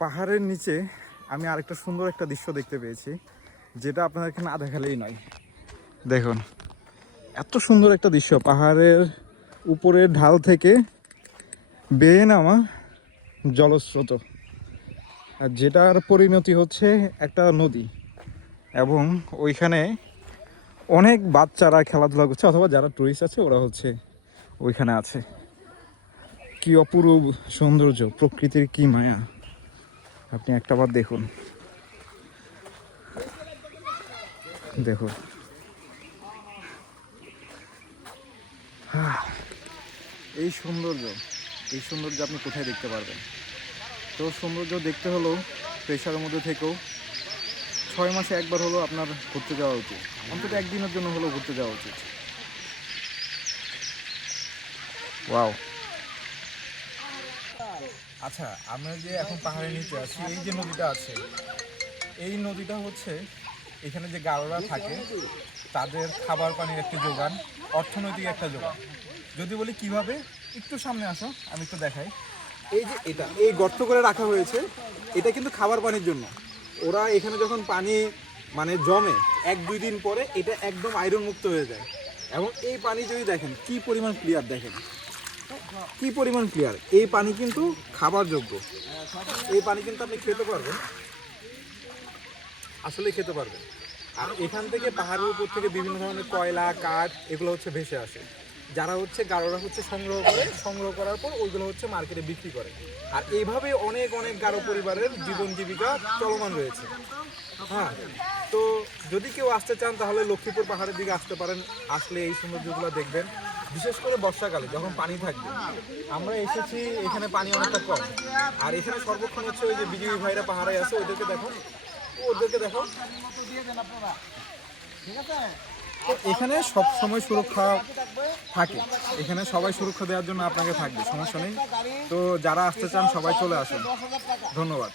পাহাড়ের নিচে আমি আরেকটা সুন্দর একটা দৃশ্য দেখতে পেয়েছি, যেটা আপনাদেরকে না দেখালেই নয়। দেখুন, এত সুন্দর একটা দৃশ্য, পাহাড়ের উপরের ঢাল থেকে বেয়ে নামা জলস্রোত, আর যেটার পরিণতি হচ্ছে একটা নদী, এবং ওইখানে অনেক বাচ্চারা খেলাধুলা করছে, অথবা যারা টুরিস্ট আছে ওরা হচ্ছে ওইখানে আছে। কি অপরূপ সৌন্দর্য, প্রকৃতির কি মায়া, আপনি একটাবার দেখুন। দেখুন, এই সৌন্দর্য, এই সৌন্দর্য আপনি কোথায় দেখতে পারবেন? তো সৌন্দর্য দেখতে হলেও প্রেশারের মধ্যে থেকেও 6 মাসে একবার হলেও আপনার ঘুরতে যাওয়া উচিত, অন্তত একদিনের জন্য হলেও ঘুরতে যাওয়া উচিত। ওয়াও। আচ্ছা, আমরা যে এখন পাহাড়ের নিচে আছি, এই যে নদীটা আছে, এই নদীটা হচ্ছে এখানে যে গারোরা থাকে তাদের খাবার পানির একটি যোগান, অর্থনৈতিক একটা যোগান। যদি বলি কিভাবে, একটু সামনে আসো, আমি একটু দেখাই। এই যে এটা, এই গর্ত করে রাখা হয়েছে, এটা কিন্তু খাবার পানির জন্য। ওরা এখানে যখন পানি মানে জমে 1-2 দিন পরে এটা একদম আয়রন মুক্ত হয়ে যায়, এবং এই পানি যদি দেখেন কি পরিমাণ ক্লিয়ার, দেখেন কি পরিমাণ ক্লিয়ার। এই পানি কিন্তু খাবার যোগ্য, এই পানি কিন্তু আপনি খেতে পারবেন, আসলে খেতে পারবেন। আর এখান থেকে পাহাড়ের উপর থেকে বিভিন্ন ধরনের কয়লা, কাঠ এগুলো হচ্ছে ভেসে আসে, যারা হচ্ছে গারোরা হচ্ছে সংগ্রহ করার পর ওইগুলো হচ্ছে মার্কেটে বিক্রি করে। আর এইভাবে অনেক অনেক গারো পরিবারের জীবন জীবিকা চলমান রয়েছে। হ্যাঁ, তো যদি কেউ আসতে চান তাহলে লক্ষ্মীপুর পাহাড়ের দিকে আসতে পারেন, আসলে এই সৌন্দর্যগুলো দেখবেন, বিশেষ করে বর্ষাকালে যখন পানি থাকবে। আমরা এসেছি, এখানে পানি অনেকটা কম, আর এখানে সর্বক্ষণ হচ্ছে ওই যে বিজেপি ভাইরা পাহাড়ে আছে, ওদেরকে দেখো, তো এখানে সব সময় সুরক্ষা থাকে, এখানে সবাই সুরক্ষা দেওয়ার জন্য আপনাকে থাকবে, সমস্যা নেই। তো যারা আসতে চান সবাই চলে আসুন, ধন্যবাদ।